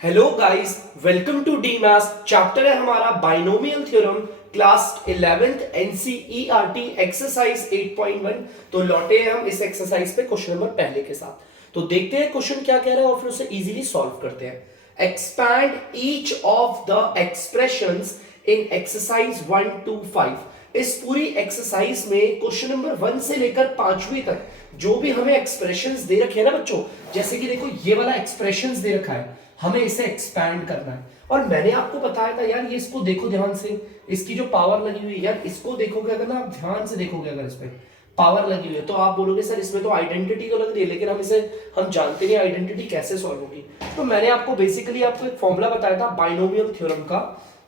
Hello guys, welcome to D maths. Chapter है हमारा binomial theorem, class 11th NCERT exercise 8.1। तो लौटे हैं हम इस एक्सरसाइज पे क्वेश्चन नंबर पहले के साथ। तो देखते हैं क्वेश्चन क्या कह रहा है और फिर उसे इजीली सॉल्व करते हैं। Expand each of the expressions in exercise 1 to 5। इस पूरी एक्सरसाइज में क्वेश्चन नंबर 1 से लेकर 5वीं तक जो भी हमें एक्सप्रेशंस दे रखे हैं ना बच्चों, जैसे कि देखो ये वाला एक्सप्रेशंस दे रखा है, हमें इसे एक्सपैंड करना है। और मैंने आपको बताया था यार, ये इसको देखो ध्यान से, इसकी जो पावर लगी हुई है यार, इसको देखोगे अगर ना, आप ध्यान से देखोगे अगर इसमें पावर लगी हुई है तो आप बोलोगे सर इसमें तो आइडेंटिटी तो लग रही है, लेकिन हम जानते नहीं आइडेंटिटी कैसे सॉल्व होगी। तो मैंने आपको बेसिकली आपको एक फॉर्मूला बताया था बाइनोमियल थ्योरम का।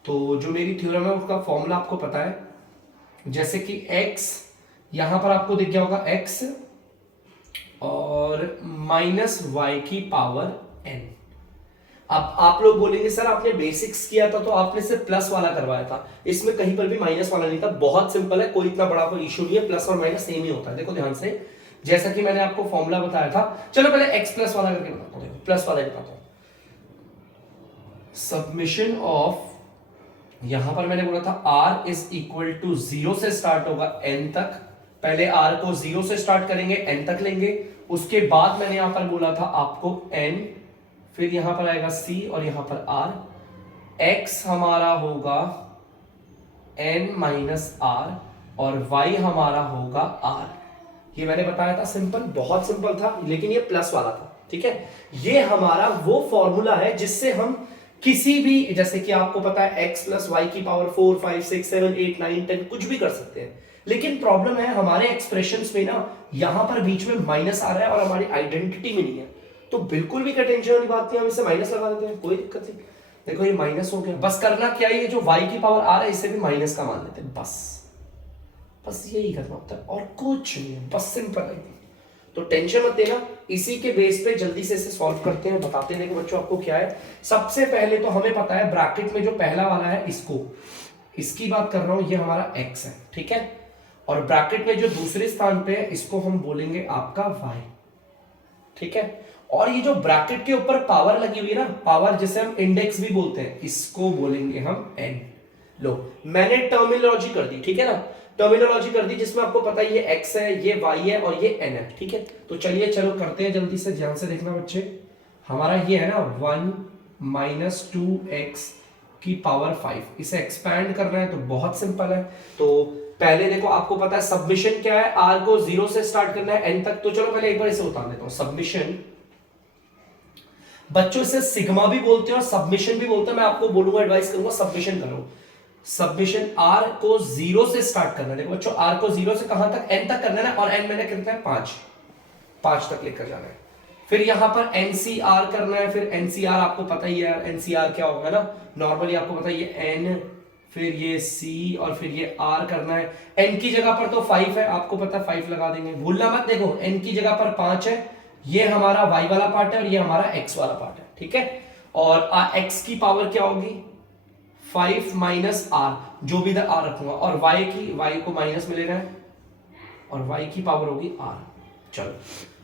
तो जो मेरी थ्योरम है उसका फॉर्मूला आपको पता है, जैसे कि x यहां पर आपको दिख गया होगा x और माइनस वाई की पावर n। अब आप लोग बोलेंगे सर आपने बेसिक्स किया था तो आपने सिर्फ प्लस वाला करवाया था, इसमें कहीं पर भी माइनस वाला नहीं था। बहुत सिंपल है, कोई इतना बड़ा कोई इशू नहीं है, प्लस और माइनस सेम ही होता है। देखो ध्यान से, जैसा कि मैंने आपको फॉर्मूला बताया था। चलो पहले एक्स प्लस वाला करके बताता हूं, प्लस वाला बताता हूं। सबमिशन ऑफ, यहां पर मैंने बोला था r इज इक्वल टू 0 से स्टार्ट होगा n तक। पहले r को 0 से स्टार्ट करेंगे, n तक लेंगे। उसके बाद मैंने यहां पर बोला था आपको n, फिर यहां पर आएगा c और यहां पर r। x हमारा होगा n माइनस r और y हमारा होगा r। ये मैंने बताया था, सिंपल, बहुत सिंपल था, लेकिन ये प्लस वाला था। ठीक है, ये हमारा वो फॉर्मूला है जिससे हम किसी भी, जैसे कि आपको पता है x प्लस वाई की पावर 4 5 6 7 8 9 10 कुछ भी कर सकते हैं। लेकिन प्रॉब्लम है हमारे एक्सप्रेशंस में ना, यहां पर बीच में माइनस आ रहा है और हमारी आइडेंटिटी में नहीं है। तो बिल्कुल भी टेंशन वाली बात नहीं, हम इसे माइनस लगा देते हैं, कोई दिक्कत नहीं। देखो ये माइनस हो गया, बस करना क्या है, ये जो y की पावर आ रहा है इसे भी माइनस का मान लेते हैं, बस यही करना होता है और कुछ नहीं है, बस सिंपल है। तो टेंशन मत लेना, इसी के बेस पे जल्दी से इसे सॉल्व करते हैं, बताते हैं कि बच्चों आपको क्या है। सबसे पहले तो हमें पता है ब्रैकेट में जो पहला वाला है इसकी बात कर रहा हूं, ये हमारा x है, ठीक है। और ब्रैकेट में जो दूसरे स्थान पे है इसको हम बोलेंगे आपका y, ठीक है। और ये जो ब्रैकेट के ऊपर पावर लगी हुई है ना, पावर जिसे हम इंडेक्स भी बोलते हैं, इसको बोलेंगे हम n। लो मैंने टर्मिनोलॉजी कर दी, ठीक है ना, टर्मिनोलॉजी कर दी जिसमें आपको पता है ये x है, ये y है और ये n है, ठीक है। तो चलिए चलो करते हैं, जल्दी से ध्यान से देखना बच्चे। हमारा ये है ना 1 माइनस 2x की पावर 5, इसे एक्सपैंड करना है तो बहुत सिंपल है। तो पहले देखो आपको पता है सबमिशन क्या है, r को 0 से स्टार्ट करना है n तक। तो चलो पहले एक बार इसे उतार देता हूं। सबमिशन, बच्चों इसे सिग्मा भी बोलते हैं और सबमिशन भी बोलते हैं, मैं आपको बोलूंगा, एडवाइस करूंगा सबमिशन करो। सबमिशन r को 0 से स्टार्ट करना है। देखो बच्चों, r को 0 से कहां तक, n तक करना है ना, और n मैंने कितना है 5 तक लेकर जाना है। फिर यहां पर NCR करना है, फिर NCR आपको पता ही है NCR क्या होगा ना, नॉर्मली आपको पता ही है n, फिर ये c और फिर ये r करना है। n की जगह पर तो 5 है, आपको पता है 5 लगा देंगे, भूलना मत। देखो n की जगह पर 5 है, ये हमारा y वाला पार्ट है और ये हमारा x वाला पार्ट है, ठीक है। और x की पावर क्या होगी 5 माइनस r, जो भी इधर r रखूंगा, और y को माइनस में लेना है और y की पावर होगी r। चलो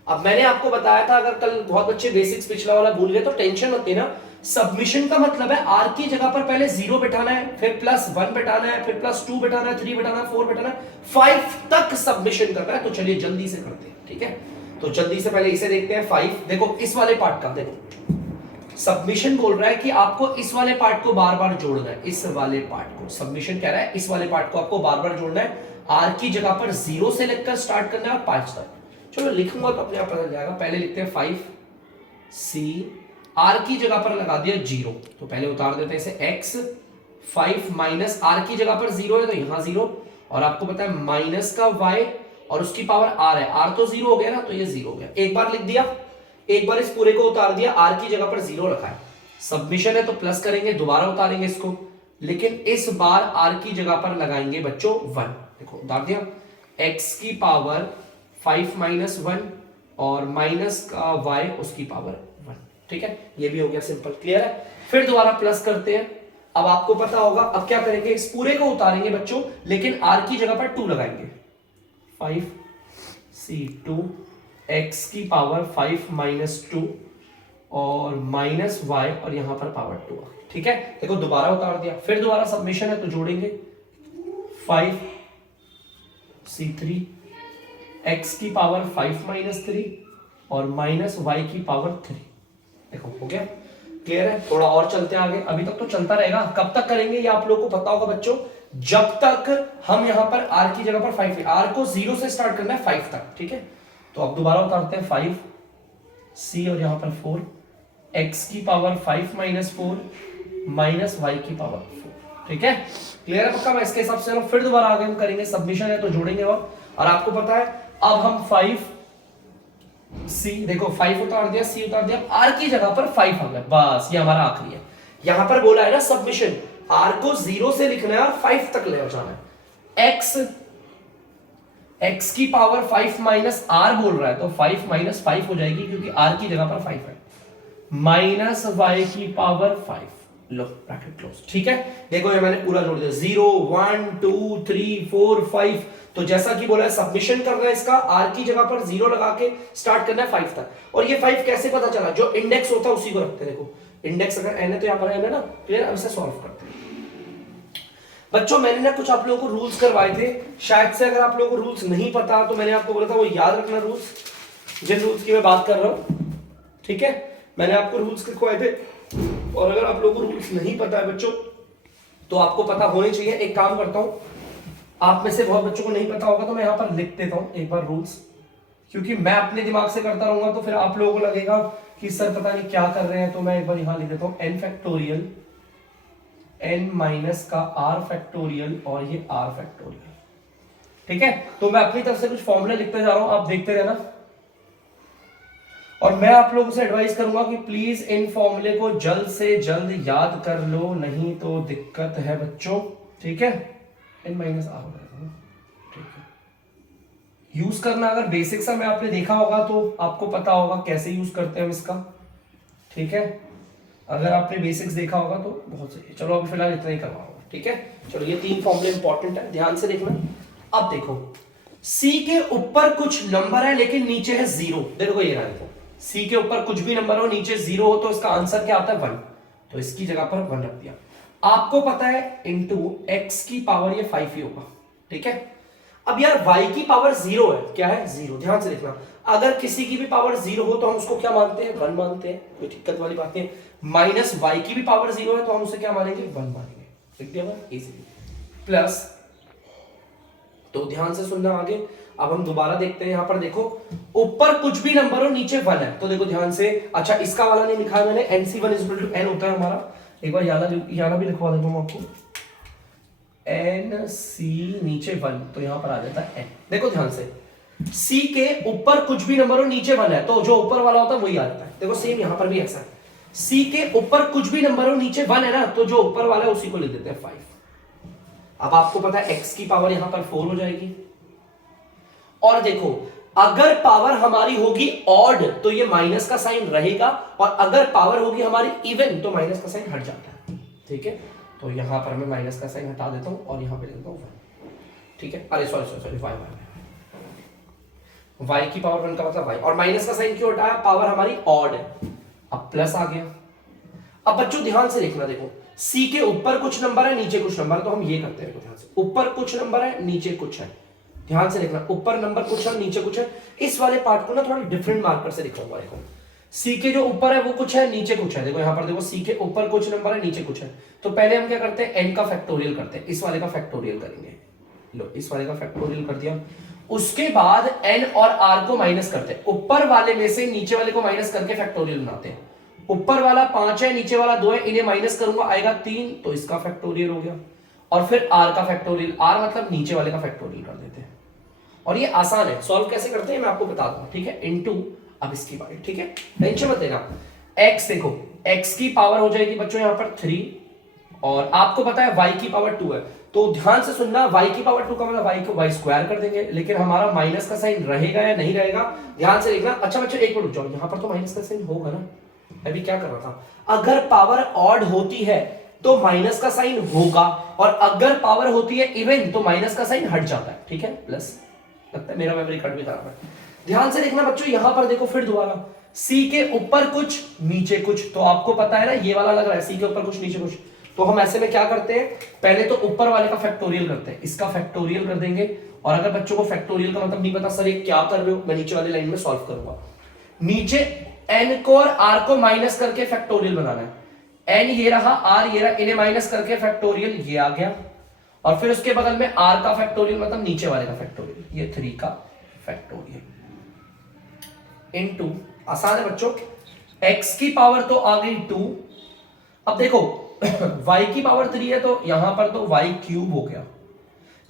अब मैंने आपको बताया था, अगर कल बहुत बच्चे बेसिक्स पिछला वाला भूल गए तो टेंशन मत लेना। सबमिशन का मतलब है r की जगह पर पहले 0 बिठाना है, फिर +1 बिठाना है, फिर +2 बिठाना है, 3 बिठाना है, 4 बिठाना है, 5 तक सबमिशन करना है। तो चलिए जल्दी से करते हैं, ठीक है। तो जल्दी से पहले इसे देखते हैं 5। देखो इस वाले पार्ट का, देखो सबमिशन बोल रहा है कि आपको इस वाले पार्ट को बार बार जोड़ना है, इस वाले पार्ट को सबमिशन कह रहा है, इस वाले पार्ट को आपको बार बार जोड़ना है। r की जगह पर 0 से लेकर स्टार्ट करना है और 5 तक। चलो लिखूंगा तो अपने आप पता चल जाएगा। पहले लिखते हैं 5c, r की जगह पर लगा दिया 0, तो पहले उतार देते हैं इसे x। 5 माइनस r की जगह पर 0 है तो यहां 0, और आपको पता है माइनस का y और उसकी पावर r है, r तो 0 हो गया ना, तो ये 0 हो गया। एक बार लिख दिया, एक बार इस पूरे को उतार दिया, r की जगह पर 0 रखा है। सबमिशन है तो प्लस करेंगे, दोबारा उतारेंगे इसको, लेकिन इस बार r की जगह पर लगाएंगे बच्चों 1। देखो उतार दिया, x की पावर 5 माइनस 1 और माइनस का y उसकी पावर 1, ठीक है। ये भी हो गया, सिंपल, क्लियर है। फिर दोबारा प्लस करते हैं। अब आपको पता होगा, अब क्या करेंगे, इस पूरे को उतारेंगे बच्चों, लेकिन r की जगह पर 2 लगाएंगे। 5c2 x की पावर 5 माइनस 2 और माइनस वाई और यहां पर पावर 2। ठीक है, देखो दोबारा उतार दिया, फिर दोबारा सबमिशन है तो जोड़ेंगे 5c3 x की पावर 5 माइनस 3 और माइनस वाई की पावर 3। देखो हो गया, क्लियर है। थोड़ा और चलते हैं आगे, अभी तक तो चलता रहेगा। कब तक करेंगे ये आप लोगों को पता होगा बच्चों, जब तक हम यहां पर r की जगह पर 5, r को 0 से स्टार्ट करना है 5 तक। ठीक है, तो अब दोबारा उतारते हैं 5c और यहां पर 4 x की पावर 5 माइनस 4 माइनस वाई की पावर 4। ठीक है, क्लियर है पक्का। मैं इसके हिसाब से फिर दोबारा आगे हम करेंगे, सबमिशन है तो जोड़ेंगे। और आपको पता है अब हम 5c, देखो 5 उतार दिया, c उतार दिया, r की जगह पर 5 आ गया, बस ये हमारा आखिरी है। यहां पर बोला है ना सबमिशन, r को 0 से लिखना है और 5 तक ले जाना है। x की पावर 5 माइनस r बोल रहा है तो 5 माइनस 5 हो जाएगी क्योंकि r की जगह पर 5 है, माइनस y की पावर 5। लो ब्रैकेट क्लोज। ठीक है, देखो ये मैंने पूरा जोड़ दिया, 0 1 2 3 4 5। तो जैसा कि बोला है सबमिशन करना है इसका, r की जगह पर 0 लगा के स्टार्ट करना है 5 तक। और ये 5 कैसे पता चला, जो इंडेक्स होता है उसी को रखते हैं। देखो इंडेक्स अगर n है तो यहां पर n है ना, क्लियर। अब इसे सॉल्व करते हैं बच्चों। मैंने ना कुछ आप लोगों को रूल्स करवाए थे, शायद से अगर आप लोगों को रूल्स नहीं पता तो मैंने आपको बोला था वो याद रखना रूल्स, जिन रूल्स की मैं बात कर रहा हूं। ठीक है, मैंने आपको रूल्स लिखवाए थे, और अगर आप लोगों को रूल्स नहीं पता है बच्चों तो आपको पता होने चाहिए। एक काम करता हूं, आप में से बहुत बच्चों को नहीं पता होगा तो मैं यहां पर लिख देता हूं एक बार रूल्स, क्योंकि मैं अपने दिमाग से करता रहूंगा तो फिर आप लोगों को लगेगा कि सर पता नहीं क्या कर रहे हैं। तो मैं एक बार यहां लिख देता हूं n फैक्टोरियल n माइनस का r फैक्टोरियल और ये r फैक्टोरियल। ठीक है, तो मैं अपनी तरफ से कुछ फॉर्मूले लिखते जा रहा हूं, आप देखते रहना। और मैं आप लोगों से एडवाइस करूंगा कि प्लीज इन फॉर्मूले को जल्द से जल्द याद कर लो, नहीं तो दिक्कत है बच्चों। ठीक है, n माइनस r हो जाएगा। ठीक है, यूज करना अगर बेसिक सा में आपने देखा होगा तो आपको पता होगा कैसे यूज करते हैं हम इसका। ठीक है, अगर आपने बेसिक्स देखा होगा तो बहुत सही है। चलो अभी फिलहाल इतना ही करवाऊंगा। ठीक है, चलो ये 3 फॉर्मूले इंपॉर्टेंट है, ध्यान से देखना। अब देखो c के ऊपर कुछ नंबर है लेकिन नीचे है 0। देखो ये रहा, देखो c के ऊपर कुछ भी नंबर हो, नीचे 0 हो तो इसका आंसर क्या आता है 1। तो इसकी जगह पर 1 रख दिया। आपको पता है इनटू x की पावर ये 5 ही होगा। ठीक है, अब यार y की पावर 0 है, क्या है 0, ध्यान से देखना। अगर किसी की भी पावर 0 हो तो हम उसको क्या मानते हैं 1 मानते हैं, कोई दिक्कत वाली बात नहीं। माइनस y की भी पावर 0 है तो हम उसे क्या मानेंगे 1 मानेंगे। लिख दिया इजीली, प्लस। तो ध्यान से सुनना आगे। अब हम दोबारा देखते हैं, यहां पर देखो ऊपर कुछ भी नंबर हो नीचे 1 है, तो देखो ध्यान से। अच्छा इसका वाला नहीं लिखा है मैंने, nc1 n होता है हमारा। एक बार याना भी लिखवा देता हूं आपको, nc नीचे 1 तो यहां पर आ जाता है n। देखो ध्यान से, c के ऊपर कुछ भी नंबर हो नीचे 1 है तो जो ऊपर वाला होता है वही आता है। देखो सेम यहां पर भी ऐसा है, c के ऊपर कुछ भी नंबर हो नीचे 1 है ना, तो जो ऊपर वाला है उसी को लिख देते हैं 5। अब आपको पता है x की पावर यहां पर 4 हो जाएगी। और देखो अगर पावर हमारी होगी ऑड तो ये माइनस का साइन रहेगा, और अगर पावर होगी हमारी इवन तो माइनस का साइन हट जाता है। ठीक है, तो यहां पर मैं माइनस का साइन हटा देता हूं और यहां पे लिख देता हूं 1। ठीक है, अरे सॉरी y की पावर 1 का मतलब y, और माइनस का साइन क्यों हटाया, पावर हमारी ऑड है। अब प्लस आ गया। अब बच्चों ध्यान से देखना, देखो c के ऊपर कुछ नंबर है नीचे कुछ नंबर, तो हम ये करते हैं ध्यान से। ऊपर कुछ नंबर है नीचे कुछ है, ध्यान से देखना, ऊपर नंबर कुछ है नीचे कुछ है। इस वाले पार्ट को ना थोड़ा डिफरेंट मार्कर से लिखूंगा। देखो c के जो ऊपर है वो कुछ है नीचे कुछ है। देखो यहां पर देखो c के ऊपर कुछ नंबर है नीचे कुछ है, तो पहले हम क्या करते हैं n का फैक्टोरियल करते हैं, इस वाले का फैक्टोरियल करेंगे। लो इस वाले का फैक्टोरियल कर दिया, उसके बाद n और r को माइनस करते हैं, ऊपर वाले में से नीचे वाले को माइनस करके फैक्टोरियल बनाते हैं। ऊपर वाला 5 है नीचे वाला 2 है, इन्हें माइनस करूंगा आएगा 3, तो इसका फैक्टोरियल हो गया। और फिर r का फैक्टोरियल, r मतलब नीचे वाले का फैक्टोरियल कर देते हैं। और ये आसान है, सॉल्व कैसे करते हैं मैं आपको बता दूंगा। ठीक है, इनटू, अब इसकी बारी। ठीक है, टेंशन मत लेना। x देखो x की पावर हो जाएगी बच्चों यहां पर 3, और आपको पता है y की पावर 2 है, तो ध्यान से सुनना, y की पावर 2 का मतलब y को y स्क्वायर कर देंगे, लेकिन हमारा माइनस का साइन रहेगा या नहीं रहेगा, ध्यान से देखना। अच्छा बच्चों एक मिनट रुक जाओ, यहां पर तो माइनस का साइन होगा ना, अभी क्या कर रहा था, अगर पावर ऑड होती है तो माइनस का साइन होगा, और अगर पावर होती है इवन तो माइनस का साइन हट जाता है। ठीक है, प्लस। लगता है मेरा मेमोरी कार्ड भी खराब है। ध्यान से देखना बच्चों, यहां पर देखो फिर दोबारा सी के ऊपर कुछ नीचे कुछ, तो आपको पता है ना ये वाला लग रहा है सी के ऊपर कुछ नीचे कुछ, तो हम ऐसे में क्या करते हैं, पहले तो ऊपर वाले का फैक्टोरियल करते हैं, इसका फैक्टोरियल कर देंगे। और अगर बच्चों को फैक्टोरियल का मतलब नहीं पता सर ये क्या कर रहे हो, मैं नीचे वाली लाइन में सॉल्व करूंगा। नीचे एन को और आर को माइनस करके फैक्टोरियल बनाना है। एन ये रहा, आर ये रहा, इन्हें माइनस करके फैक्टोरियल ये आ गया, और फिर उसके बगल में आर का फैक्टोरियल मतलब नीचे वाले का फैक्टोरियल, ये 3 का फैक्टोरियल इनटू, आसान है बच्चों, x की पावर तो आ गई 2। अब देखो y की पावर 3 है तो यहां पर तो y क्यूब हो गया,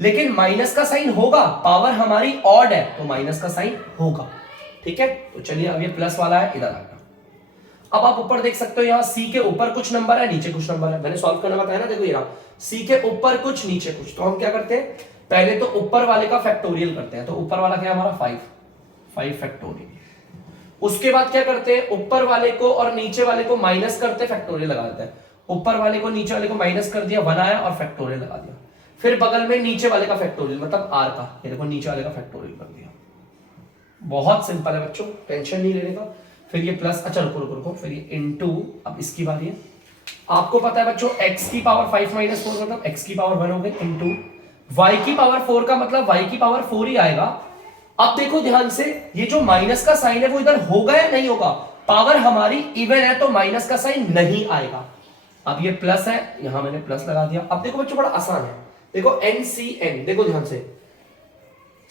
लेकिन माइनस का साइन होगा, पावर हमारी ऑड है तो माइनस का साइन होगा, ठीक है। तो चलिए अब ये प्लस वाला है इधर आ गया। अब आप ऊपर देख सकते हो यहां c के ऊपर कुछ नंबर है, नीचे कुछ नंबर है, मैंने सॉल्व करना बताया ना, देखो ये रहा c के ऊपर कुछ नीचे कुछ, तो हम क्या करते हैं, पहले तो ऊपर वाले का फैक्टोरियल करते हैं। तो ऊपर वाला क्या है हमारा 5 फैक्टोरियल। उसके बाद क्या करते हैं, ऊपर वाले को और नीचे वाले को माइनस करते फैक्टोरियल लगा देते हैं। ऊपर वाले को नीचे वाले को माइनस कर दिया, 1 आया और फैक्टोरियल लगा दिया। फिर बगल में नीचे वाले का फैक्टोरियल मतलब r का, ये देखो नीचे वाले का फैक्टोरियल कर दिया। बहुत सिंपल है बच्चों, टेंशन नहीं लेने का। फिर ये प्लस, अच्छा रुको रुको रुको, फिर ये इनटू, अब इसकी बारी है। आपको पता है बच्चों x की पावर 5 माइनस 4 मतलब x की पावर 1 हो गई, इनटू y की पावर 4 का मतलब y की पावर 4 ही आएगा। अब देखो ध्यान से, ये जो माइनस का साइन है वो इधर होगा या नहीं होगा, पावर हमारी इवन है तो माइनस का साइन नहीं आएगा। अब ये प्लस है, यहां मैंने प्लस लगा दिया। अब देखो बच्चों बड़ा आसान है, देखो NCN, देखो ध्यान से,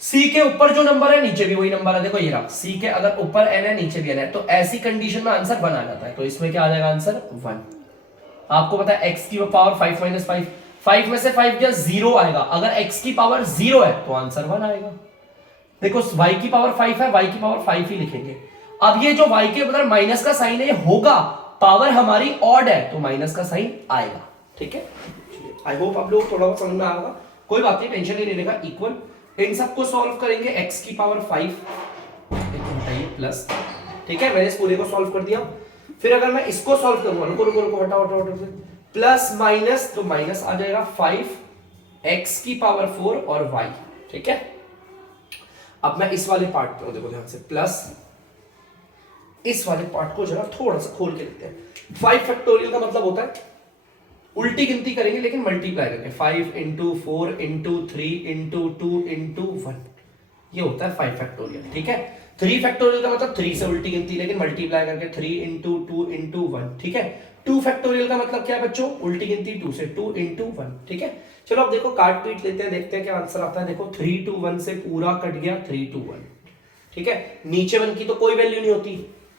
C के ऊपर जो नंबर है नीचे भी वही नंबर है, देखो ये रहा C के अगर ऊपर n है नीचे भी n है, तो ऐसी कंडीशन में आंसर 1 आ जाता है। तो इसमें क्या आ जाएगा आंसर 1। आपको पता है x की पावर 5 माइनस 5, 5 में से 5 गया 0 आएगा, अगर x की पावर 0 है तो आंसर 1 आएगा। देखो y की पावर 5 है, y की पावर 5 ही लिखेंगे। अब ये जो y के उधर माइनस का साइन है होगा, पावर हमारी ऑड है तो माइनस का साइन आएगा, ठीक है। आई होप आप लोग थोड़ा बहुत समझ में आएगा, कोई बात नहीं, टेंशन नहीं लेने का। इक्वल इन सबको सॉल्व करेंगे, x की पावर 5 प्लस, ठीक है, मैंने इस पूरे को सॉल्व कर दिया। फिर अगर मैं इसको सॉल्व करूंगा, रुको रुको रुको, हटाओ हटाओ हटाओ, प्लस माइनस, तो माइनस आ जाएगा 5 x की पावर 4 और y, ठीक है। अब मैं इस वाले पार्ट पे देखो ध्यान से, प्लस इस वाले पार्ट को जरा थोड़ा सा खोल के देखते हैं। 5 फैक्टोरियल का मतलब होता है उल्टी गिनती करेंगे लेकिन मल्टीप्लाई करके, 5 इंटू 4 इंटू 3 इंटू 2 इंटू 1, ये होता है 5 फैक्टोरियल, ठीक है। 3 फैक्टोरियल का मतलब 3 से उल्टी गिनती लेकिन मल्टीप्लाई करके, 3 इंटू 2 इंटू 1, ठीक है। 2 फैक्टोरियल का मतलब क्या है बच्चों, उल्टी गिनती 2 से, 2 इंटू 1, ठीक है। चलो अब देखो काट पीट लेते हैं, देखते हैं क्या आंसर आता है। देखो 3 टू 1 से पूरा कट गया 3 टू 1, ठीक है। नीचे 1 की तो कोई वैल्यू नहीं होती,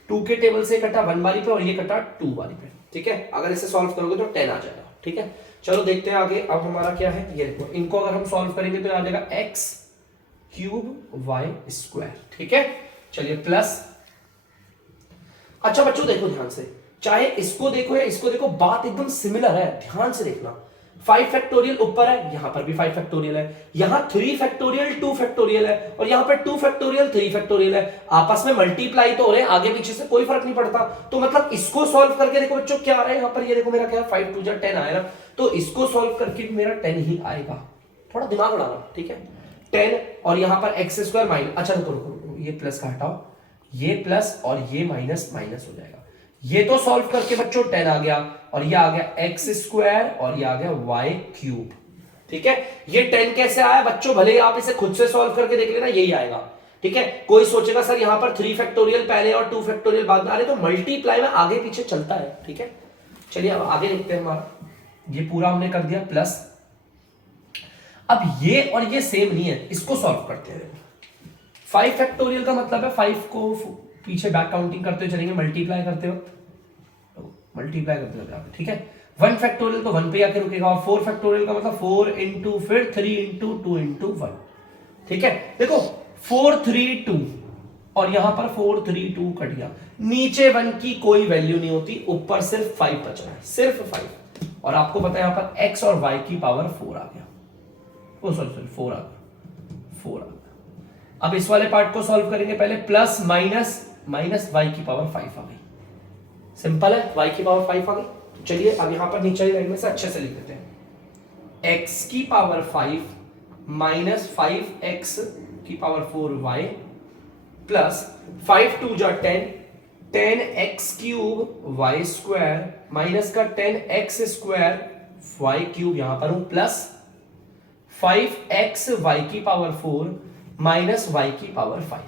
2 के टेबल से कटा 1 बारी पे और ये कटा 2 बारी पे, ठीक है। अगर इसे सॉल्व करोगे तो 10 आ जाएगा, ठीक है। चलो देखते हैं आगे। अब हमारा क्या है, ये देखो, इनको अगर हम सॉल्व करेंगे तो आ जाएगा x क्यूब y स्क्वायर, ठीक है। चलिए प्लस, अच्छा बच्चों देखो ध्यान से, चाहे इसको देखो या इसको देखो, बात एकदम सिमिलर है, ध्यान से देखना। 5 फैक्टोरियल ऊपर है, यहां पर भी 5 फैक्टोरियल है, यहां 3 फैक्टोरियल 2 फैक्टोरियल है, और यहां पर 2 फैक्टोरियल 3 फैक्टोरियल है। आपस में मल्टीप्लाई तो हो रहे हैं, आगे पीछे से कोई फर्क नहीं पड़ता। तो मतलब इसको सॉल्व करके देखो बच्चों क्या आ रहा है यहाँ पर, ये देखो मेरा क्या है, 5 2 जा 10 आया ना, तो इसको सॉल्व करके मेरा 10 ही आएगा। थोड़ा दिमाग उड़ाना, ठीक है। 10 और यहां पर एक्स स्क्वायर माइनस, अच्छा रुको रुको रुको, ये प्लस का हटाओ, ये प्लस और ये माइनस माइनस हो जाएगा। ये तो सॉल्व करके बच्चों 10 आ गया, और ये आ गया एक्स स्क्वायर और ये आ गया वाई क्यूब, ठीक है। ये 10 कैसे आया बच्चों, भले ही आप इसे खुद से सॉल्व करके देख लेना, यही आएगा, ठीक है। कोई सोचेगा सर यहां पर 3 फैक्टोरियल पहले और 2 फैक्टोरियल बाद में आ रहे, तो मल्टीप्लाई में आगे पीछे चलता है, ठीक है। चलिए अब आगे देखते हैं। हमारा ये पूरा हमने कर दिया प्लस। अब ये और ये सेम नहीं है, इसको सॉल्व करते हैं। 5 फैक्टोरियल का मतलब है 5 को पीछे बैक काउंटिंग करते हुए चलेंगे, मल्टीप्लाई करते वक्त, मल्टीप्लाई करते हुए, ठीक है। 1 फैक्टोरियल तो 1 पे आके रुकेगा, और 4 फैक्टोरियल का मतलब 4 इंटू फिर 3 इंटू 2 इंटू 1, ठीक है। देखो 4 3 2 और यहां पर 4 3 2 कट गया, नीचे 1 की कोई वैल्यू नहीं होती, ऊपर सिर्फ 5 बच रहा है, सिर्फ 5। और आपको पता है यहां पर x और y की पावर 4 आ गया, ओ सॉरी 4 आ गया, 4 आ गया। अब इस वाले पार्ट को सॉल्व करेंगे, पहले प्लस माइनस माइनस y की पावर 5 आ गई, सिंपल है, y की पावर 5 आ गई। चलिए अब यहां पर नीचे लाइन में से अच्छे से लिख देते हैं, x की पावर 5 माइनस 5x की पावर 4y प्लस 5 2 जा 10 10x³ वाई स्क्वायर माइनस का 10x² वाई क्यूब, यहां पर हूं, प्लस 5x वाई की पावर 4 माइनस वाई की पावर 5।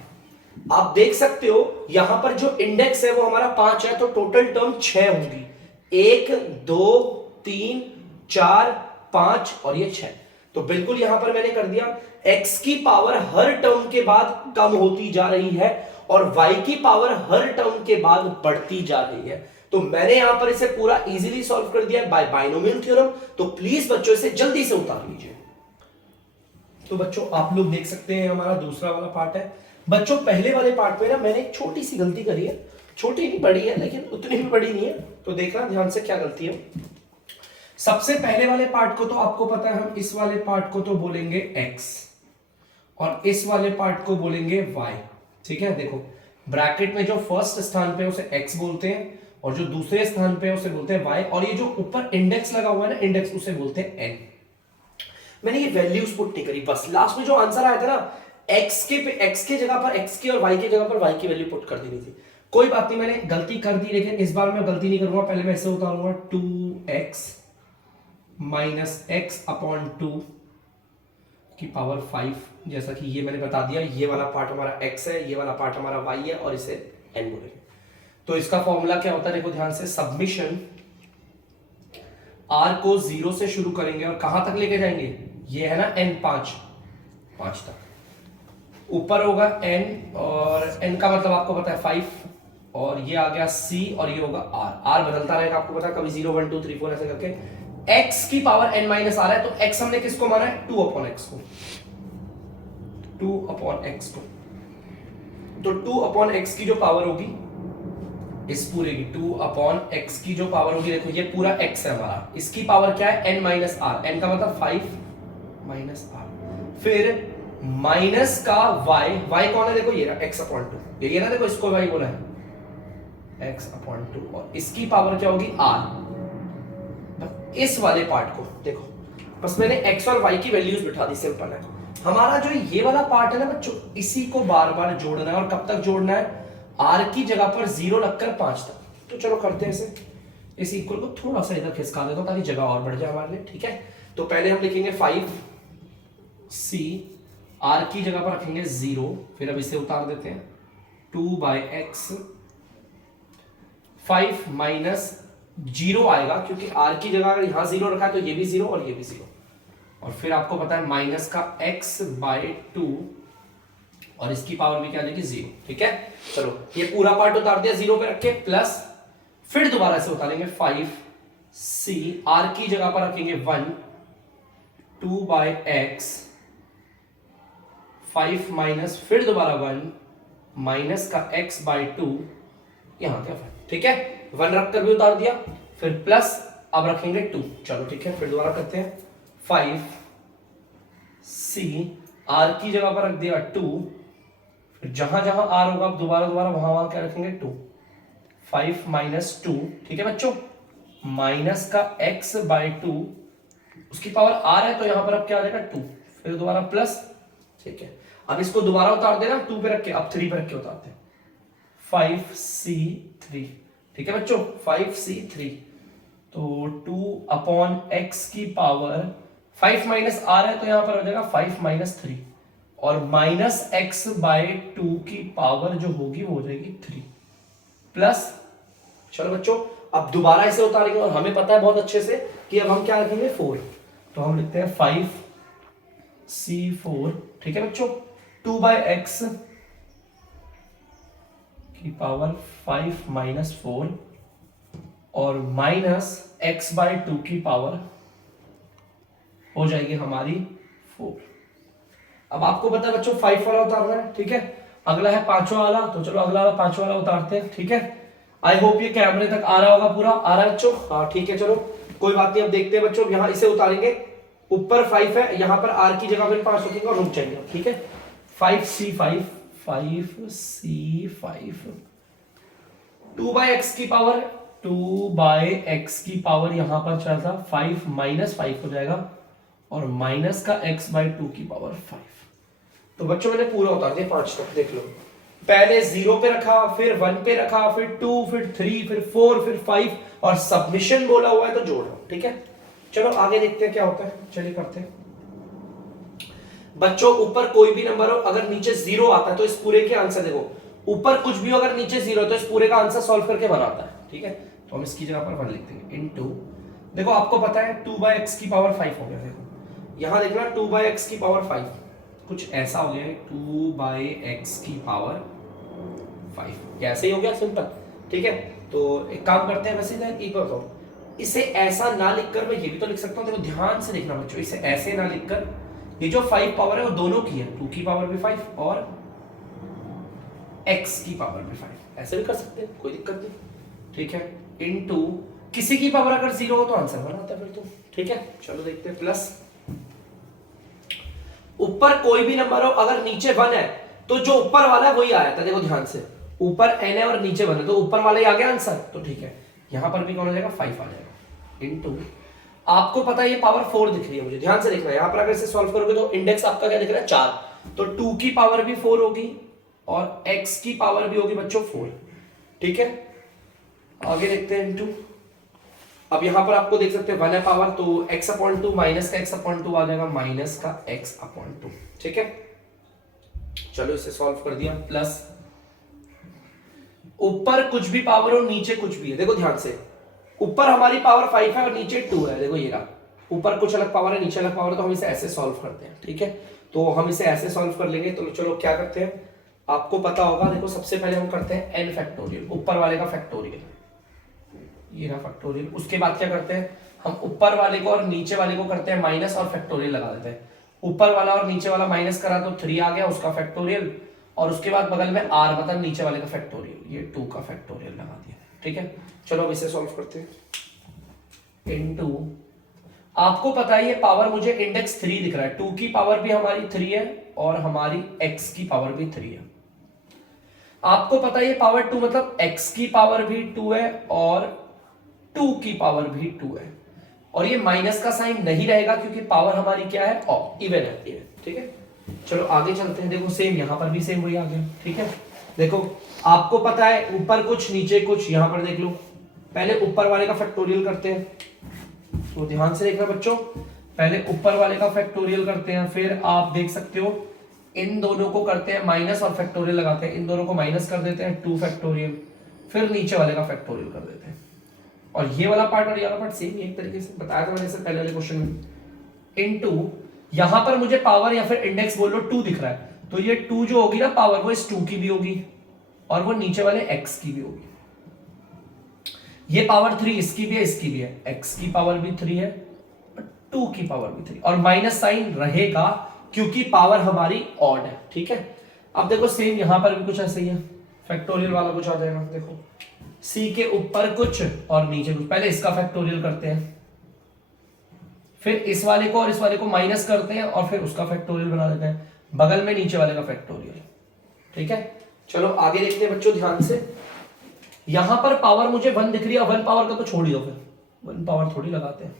आप देख सकते हो यहां पर जो इंडेक्स है वो हमारा 5 है, तो टोटल टर्म 6 होंगी। 1 2 3 4 5 और ये 6। तो बिल्कुल यहां पर मैंने कर दिया, x की पावर हर टर्म के बाद कम होती जा रही है और y की पावर हर टर्म के बाद बढ़ती जा रही है। तो मैंने यहां पर इसे पूरा इजीली सॉल्व कर दिया बाय बाइनोमियल थ्योरम। तो प्लीज बच्चों इसे जल्दी से उतार लीजिए। तो बच्चों आप लोग देख सकते हैं हमारा दूसरा वाला पार्ट है। बच्चों पहले वाले पार्ट में ना मैंने एक छोटी सी गलती करी है, छोटी नहीं बड़ी है लेकिन उतनी भी बड़ी नहीं है, तो देखना ध्यान से क्या गलती है। सबसे पहले वाले पार्ट को तो आपको पता है, हम इस वाले पार्ट को तो बोलेंगे x और इस वाले पार्ट को बोलेंगे y। ठीक है, देखो ब्रैकेट में जो फर्स्ट स्थान पे उसे x बोलते हैं और जो दूसरे स्थान पे उसे बोलते हैं y, और ये जो ऊपर इंडेक्स लगा हुआ है ना इंडेक्स, उसे बोलते हैं n। मैंने ये वैल्यूज पुट नहीं करी, बस लास्ट में जो आंसर आया था ना x के जगह पर x की और y के जगह पर y की वैल्यू पुट कर देनी थी। कोई बात नहीं, मैंने गलती कर दी, लेकिन इस बार मैं गलती नहीं करूंगा। पहले मैं ऐसे उतारूंगा 2x माइनस x अपॉन 2 की पावर 5, जैसा कि ये मैंने बता दिया। ये वाला पार्ट हमारा x है, ये वाला पार्ट हमारा y है और इसे n बोलेंगे। तो इसका फॉर्मूला क्या होता है, देखो ध्यान से, सबमिशन r को 0 से शुरू करेंगे और कहां तक लेके जाएंगे, ये है ना n 5 तक, ऊपर होगा n और n का मतलब आपको पता है 5, और ये आ गया c और ये होगा r बदलता रहेगा, आपको पता है, कभी 0 1 2 3 4 ऐसे करके। x की पावर n माइनस r है, तो x हमने किसको माना है, 2 अपॉन x को, 2 अपॉन x को। तो 2 अपॉन x की जो पावर होगी इस पूरे की, 2 अपॉन x की जो पावर होगी, देखो ये पूरा x है हमारा, इसकी पावर क्या है, n माइनस r, n का मतलब 5 माइनस r, फिर माइनस का y कौन है, देखो ये x अपॉन 2, ये ना, देखो इसको y बोला है x अपॉन 2, और इसकी पावर क्या होगी r। इस वाले पार्ट को देखो, बस मैंने x और y की वैल्यूज बिठा दी, सिंपल है। हमारा जो ये वाला पार्ट है ना बच्चों, इसी को बार बार जोड़ना है, और कब तक जोड़ना है, r की जगह पर 0 लगकर 5 तक। तो चलो करते हैं इसे, इस इक्वल को थोड़ा सा इधर खिसका देता हूं ताकि जगह और बढ़ जाए हमारे लिए। ठीक है, तो पहले हम लिखेंगे 5c, r की जगह पर रखेंगे 0, फिर अब इसे उतार देते हैं 2/x, 5 माइनस 0 आएगा क्योंकि r की जगह अगर यहां 0 रखा है तो ये भी 0 और ये भी 0, और फिर आपको पता है माइनस का x/2 और इसकी पावर भी क्या देगी 0। ठीक है, चलो ये पूरा पार्ट उतार दिया 0 पे रख के, प्लस फिर दोबारा से उतारेंगे 5c, r की जगह पर रखेंगे 1, 2/x, 5 माइनस फिर दोबारा 1 माइनस का x/2, यहां क्या 5। ठीक है, 1 रखकर भी उतार दिया, फिर प्लस अब रखेंगे 2। चलो ठीक है, फिर दोबारा करते हैं 5c, r की जगह पर रख दिया 2, फिर जहां जहां r होगा अब दोबारा वहां क्या रखेंगे 2, 5 माइनस 2। ठीक है बच्चों, माइनस का x/2, उसकी पावर r है तो यहां पर अब क्या आ जाएगा 2, फिर दोबारा प्लस। ठीक है, अब इसको दोबारा उतार देना 2 पे रख के, अब 3 पे रख के उतारते हैं 5c3। ठीक है बच्चों, 5c3, तो 2 अपॉन x की पावर 5 माइनस r है तो यहां पर हो जाएगा 5 माइनस 3, और माइनस x/2 की पावर जो होगी वो हो जाएगी 3 प्लस। चलो बच्चों, अब दोबारा इसे उतारेंगे और हमें पता है बहुत अच्छे से कि अब हम क्या रखेंगे 4, तो हम लिखते हैं 5c4। ठीक है बच्चों, 2/x की पावर 5 माइनस 4 और माइनस x/2 की पावर हो जाएगी हमारी 4। अब आपको पता है बच्चों 5 वाला उतारना है। ठीक है, अगला है 5वां वाला, तो चलो अगला वाला 5वां वाला उतारते हैं। ठीक है, आई होप ये कैमरे तक आ रहा होगा, पूरा आ रहा है बच्चों। हाँ ठीक है, चलो कोई बात नहीं। अब देखते हैं बच्चों, यहां इसे उतारेंगे, ऊपर 5 है, यहां पर r की जगह पर 5 रखेंगे और रुक जाएंगे। ठीक है, 5c5, 5c5, 2/x की पावर, 2/x की पावर यहां पर चलता 5 माइनस 5 हो जाएगा, और माइनस का x/2 की पावर 5। तो बच्चों मैंने पूरा उतार दिया 5 तक, देख लो पहले 0 पे रखा, फिर 1 पे रखा, फिर 2, फिर 3, फिर 4, फिर 5 और सबमिशन बोला हुआ है तो जोड़ रहा हूं। ठीक है, चलो आगे देखते हैं क्या होता है। चलिए करते हैं बच्चों। ऊपर कोई भी नंबर हो, अगर नीचे 0 आता है तो इस पूरे के आंसर देखो, ऊपर कुछ भी हो अगर नीचे 0 तो इस पूरे का आंसर सॉल्व करके बनाता है। ठीक है, तो हम इसकी जगह पर 1 लिख देंगे इनटू, देखो आपको पता है 2/x की पावर 5 हो गया। देखो यहां देखना 2/x की पावर 5 कुछ ऐसा हो गया है, 2/x की पावर 5 ऐसे ही हो गया सिंपल। ठीक है, तो एक काम करते हैं, वैसे इक्वल करो, इसे ऐसा ना लिखकर मैं ये भी तो लिख सकता हूं। देखो ध्यान से देखना बच्चों, इसे ऐसे ना लिखकर, ये जो 5 पावर है वो दोनों की है, 2 की पावर भी 5 और x की पावर भी 5, ऐसे भी कर सकते हैं, कोई दिक्कत नहीं। ठीक है, इनटू किसी की पावर अगर 0 हो तो आंसर बनाता है फिर तो। ठीक है, चलो देखते हैं, प्लस ऊपर कोई भी नंबर हो अगर नीचे 1 है तो जो ऊपर वाला है वही आया था। देखो ध्यान से, ऊपर n है और नीचे 1 है तो ऊपर वाला ही आ गया आंसर। तो ठीक है, यहां पर भी कौन आ जाएगा, 5 आ जाएगा इनटू, आपको पता है ये पावर 4 दिख रही है, मुझे ध्यान से देखना है। यहां पर अगर इसे सॉल्व करोगे तो इंडेक्स आपका क्या दिख रहा है, 4, तो 2 की पावर भी 4 होगी और x की पावर भी होगी बच्चों 4। ठीक है, आगे देखते हैं इनटू, अब यहां पर आपको देख सकते हैं 1 है पावर, तो x/2 माइनस का x/2 आ जाएगा माइनस का x/2। ठीक है, चलो इसे सॉल्व कर दिया, प्लस ऊपर कुछ भी पावर हो नीचे कुछ भी है। देखो ध्यान से, ऊपर हमारी पावर 5 है और नीचे 2 है। देखो ये रहा, ऊपर कुछ अलग पावर है नीचे अलग पावर है, तो हम इसे ऐसे सॉल्व करते हैं। ठीक है, तो हम इसे ऐसे सॉल्व कर लेंगे। तो चलो क्या करते हैं, आपको पता होगा, देखो सबसे पहले हम करते हैं n फैक्टोरियल, ऊपर वाले का फैक्टोरियल, ये रहा फैक्टोरियल। उसके बाद क्या करते हैं, हम ऊपर वाले को और नीचे वाले को करते हैं माइनस और फैक्टोरियल लगा देते हैं। ऊपर वाला और नीचे वाला माइनस करा तो 3 आ गया उसका फैक्टोरियल, और उसके बाद बगल में r मतलब नीचे वाले का फैक्टोरियल, ये 2 का फैक्टोरियल लगा दिया। ठीक है, चलो अब इसे सॉल्व करते हैं। इनटू, आपको पता है ये पावर मुझे इंडेक्स 3 दिख रहा है, 2 की पावर भी हमारी 3 है और हमारी x की पावर भी 3 है। आपको पता है ये पावर 2 मतलब x की पावर भी 2 है और 2 की पावर भी 2 है, और ये माइनस का साइन नहीं रहेगा क्योंकि पावर हमारी क्या है, इवन है, इवन। ठीक है, चलो आगे चलते हैं। देखो सेम यहां पर भी सेम वही आ गया। ठीक है, देखो आपको पता है ऊपर कुछ नीचे कुछ, यहां पर देख लो, पहले ऊपर वाले का फैक्टोरियल करते हैं, तो ध्यान से देखना बच्चों, पहले ऊपर वाले का फैक्टोरियल करते हैं, फिर आप देख सकते हो इन दोनों को करते हैं माइनस और फैक्टोरियल लगाते हैं, इन दोनों को माइनस कर देते हैं 2 फैक्टोरियल, फिर नीचे वाले का फैक्टोरियल कर देते हैं। और ये वाला पार्ट और ये वाला पार्ट सेम एक तरीके से बताया था मैंने इससे पहले वाले क्वेश्चन में। इनटू, यहां पर मुझे पावर या फिर इंडेक्स बोल लो 2 दिख रहा है, तो ये 2 जो होगी ना पावर, वो इस 2 की भी होगी और वो नीचे वाले x की भी होगी। ये पावर 3 इसकी भी है इसकी भी है, x की पावर भी 3 है और 2 की पावर भी 3, और माइनस साइन रहेगा क्योंकि पावर हमारी ऑड है। ठीक है, अब देखो सेम यहां पर भी कुछ ऐसे ही है, फैक्टोरियल वाला कुछ आ जाएगा। देखो c के ऊपर कुछ और नीचे कुछ, पहले इसका फैक्टोरियल करते हैं, फिर इस वाले को और इस वाले को माइनस करते हैं और फिर उसका फैक्टोरियल बना देते हैं, बगल में नीचे वाले का फैक्टोरियल। ठीक है, चलो आगे देखते हैं बच्चों ध्यान से। यहां पर पावर मुझे 1 दिख रही है, 1 पावर का तो छोड़ ही दो, फिर 1 पावर थोड़ी लगाते हैं।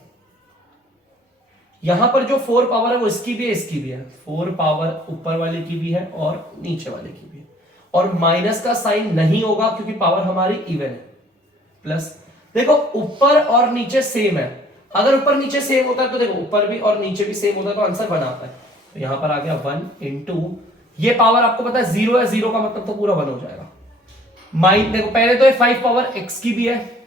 यहां पर जो 4 पावर है वो इसकी भी है इसकी भी है, 4 पावर ऊपर वाले की भी है और नीचे वाले की भी है, और माइनस का साइन नहीं होगा क्योंकि पावर हमारी इवन है। प्लस देखो ऊपर और नीचे सेम है, अगर ऊपर नीचे सेम होता है तो देखो ऊपर भी और नीचे भी सेम होता है तो आंसर बनाता है। तो यहां पर आ गया 1 इंटू, ये पावर आपको पता है 0 है, 0 का मतलब तो पूरा 1 हो जाएगा। माइन देखो पहले तो ये 5 पावर x की भी है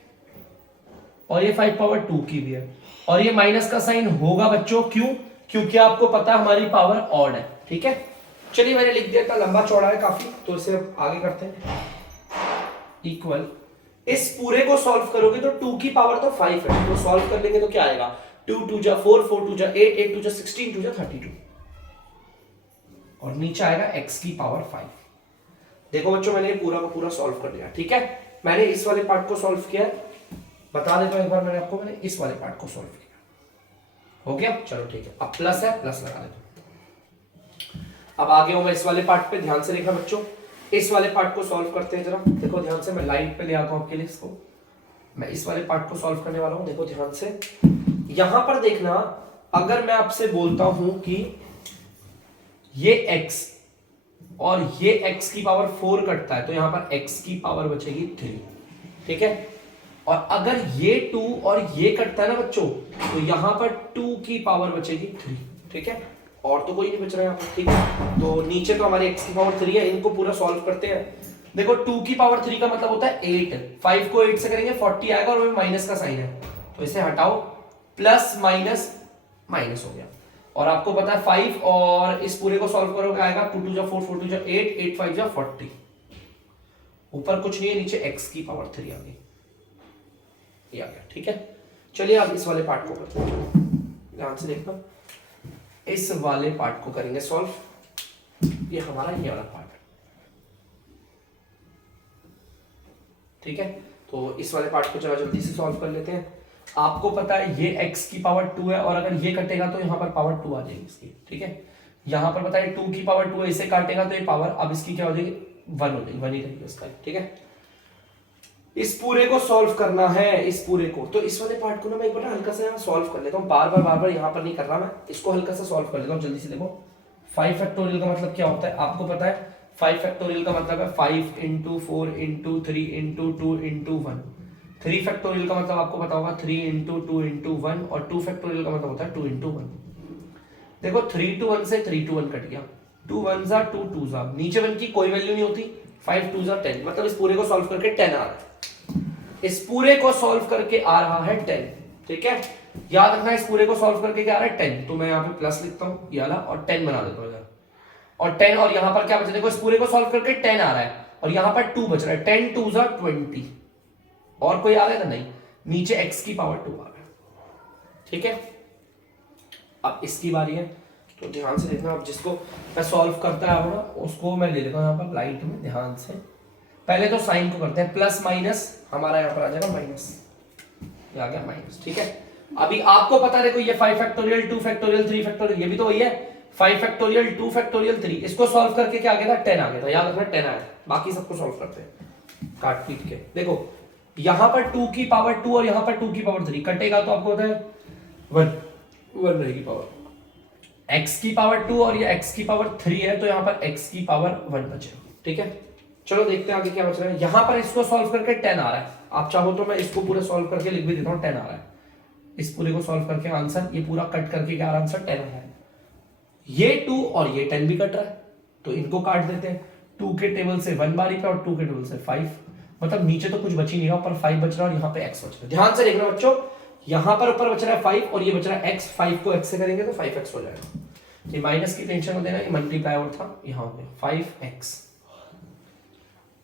और ये 5 पावर 2 की भी है, और ये माइनस का साइन होगा बच्चों, क्यों, क्योंकि आपको पता है हमारी पावर ऑड है। ठीक है, चलिए मैंने लिख दिया था, लंबा चौड़ा है काफी, तो इसे आगे करते हैं। इक्वल, इस पूरे को सॉल्व करोगे तो 2 की पावर तो 5 है, तो सॉल्व कर लेंगे तो क्या आएगा, 2 2 जा 4, 4 2 जा 8, 8 2 जा 16, 2 जा 32, और नीचे आएगा x की पावर 5। देखो बच्चों मैंने ये पूरा का पूरा सॉल्व कर लिया। ठीक है, मैंने इस वाले पार्ट को सॉल्व किया, बता देता हूं एक बार, मैंने आपको मैंने इस वाले पार्ट को सॉल्व किया, हो गया। चलो ठीक है, अब प्लस है, प्लस लगा देता हूं। अब आगे हूं मैं इस वाले पार्ट पे, ध्यान से देखना बच्चों, इस वाले पार्ट को सॉल्व करते हैं जरा। देखो ध्यान से, मैं लाइट पे ले आता हूं आपके लिए इसको, मैं इस वाले पार्ट को सॉल्व करने वाला हूं। देखो ध्यान से, यहां पर देखना, अगर मैं आपसे बोलता हूं कि ये x और ये x की पावर 4 कटता है तो यहां पर x की पावर बचेगी 3, ठीक है। और अगर ये 2 और ये कटता है ना बच्चों, तो यहां पर 2 की पावर बचेगी 3, ठीक है। और तो कोई नहीं बच रहा है यहाँ पर, ठीक है। तो नीचे तो हमारे x की पावर 3 है, इनको पूरा सॉल्व करते हैं। देखो 2 की पावर 3 का मतलब होता है 8, 5 को 8 से करेंगे 40 आएगा और माइनस का साइन है, तो इसे हटाओ, प्लस माइनस माइनस हो गया। और आपको पता है 5 और इस पूरे को सॉल्व करोगे आएगा 2 2 जा 4 4 2 जा 8 8 5 जा 40, ऊपर कुछ नहीं है, नीचे x की पावर 3 आ गई, ये आ गया, ठीक है। चलिए अब इस वाले पार्ट को करते हैं, ध्यान से देखना, इस वाले पार्ट को करेंगे सॉल्व। ये हमारा ये वाला पार्ट, ठीक है। तो इस वाले पार्ट को चलो जल्दी से सॉल्व कर लेते हैं। आपको पता है ये x की पावर 2 है और अगर ये कटेगा तो यहाँ पर पावर 2 आ जाएगी इसकी, ठीक है। यहाँ पर पता है 2 की पावर 2 है, इसे काटेगा तो ये पावर अब इसकी क्या हो जाएगी 1 हो जाएगी, 1 ही रहेगी इसका, ठीक है। इस पूरे को सॉल्व करना है, इस पूरे को। तो इस वाले पार्ट को ना मैं एक बार हल्का सा यहाँ सॉल्व कर लेता हूँ, बार बार यहाँ पर नहीं कर रहा मैं, इसको हल्का सा सॉल्व कर लेता हूँ जल्दी से। देखो 5 फैक्टोरियल का मतलब क्या होता है आपको पता है, 5 फैक्टोरियल का मतलब है 5 into 4 into 3 into 2 into 1। 3 factorial का मतलब आपको पता होगा 3 इंटू 2 इंटू 1, और 2 फैक्टोरियल का मतलब होता है 2 इंटू 1। देखो 3 to 1 से 3 to 1 कट गया, 2 1 जा 2 2 जा, नीचे 1 की कोई वैल्यू नहीं होती, 5 2 जा 10, मतलब इस पूरे को सॉल्व करके 10 आ रहा है, इस पूरे को सॉल्व करके आ रहा है 10, ठीक है। याद रखना इस पूरे को सॉल्व करके क्या आ रहा है 10, तो मैं यहाँ पे प्लस लिखता हूँ ये वाला और 10 बना देता हूँ इधर, और 10 और यहाँ पर क्या बचा, देखो इस पूरे को सॉल्व करके 10 आ रहा है और यहाँ पर 2 बच रहा है, 10 2 जा 20, और कोई आ रहा है नहीं, नीचे x की पावर 2 आ रहा है, ठीक है। अब इसकी बारी है, तो ध्यान से देखना, अब जिसको मैं सॉल्व करता है ना उसको मैं ले लेता हूँ यहाँ पर लाइट में, ध्यान से। पहले तो साइन को करते हैं, प्लस माइनस हमारा यहाँ पर आ जाएगा माइनस, ये आ गया माइनस, ठीक है। अभी आपको पता है देखो ये 5 फैक्टोरियल 2 फैक्टोरियल 3 फैक्टोरियल, ये भी तो वही है, 5 फैक्टोरियल 2 फैक्टोरियल 3, इसको सॉल्व करके क्या आ गया था 10 आ गया था, याद रखना 10 आया। बाकी सबको सॉल्व करते हैं काट पीट के। देखो यहाँ पर 2 की पावर 2 और यहाँ पर 2 की पावर 3 कटेगा तो आपको पता है 1 रहेगी पावर, x की पावर 2 और ये x की पावर 3 है तो यहाँ पर x की पावर 1 बचेगा, ठीक है। चलो देखते हैं आगे क्या बच रहा है। यहाँ पर इसको सॉल्व करके 10 आ रहा है, आप चाहो तो मैं इसको पूरे सॉल्व करके लिख भी देता हूँ, 10 आ रहा है। इस पूरे को सॉल्व करके आंसर, ये पूरा कट करके क्या आंसर 10 आ रहा है। ये 2 और ये 10 भी कट रहा है तो इनको काट देते हैं, 2 के टेबल से 1 बारी पे और 2 के टेबल से 5, मतलब नीचे तो कुछ बच ही नहीं रहा, ऊपर 5 बच रहा है और यहाँ पे x बच रहा है। ध्यान से देखना बच्चों, यहाँ पर ऊपर बच रहा है 5 और ये बच रहा है x, 5 को x से करेंगे तो 5x हो जाएगा, ये माइनस की टेंशन में देना, ये मल्टीप्लाई और था, यहाँ हो गया 5x।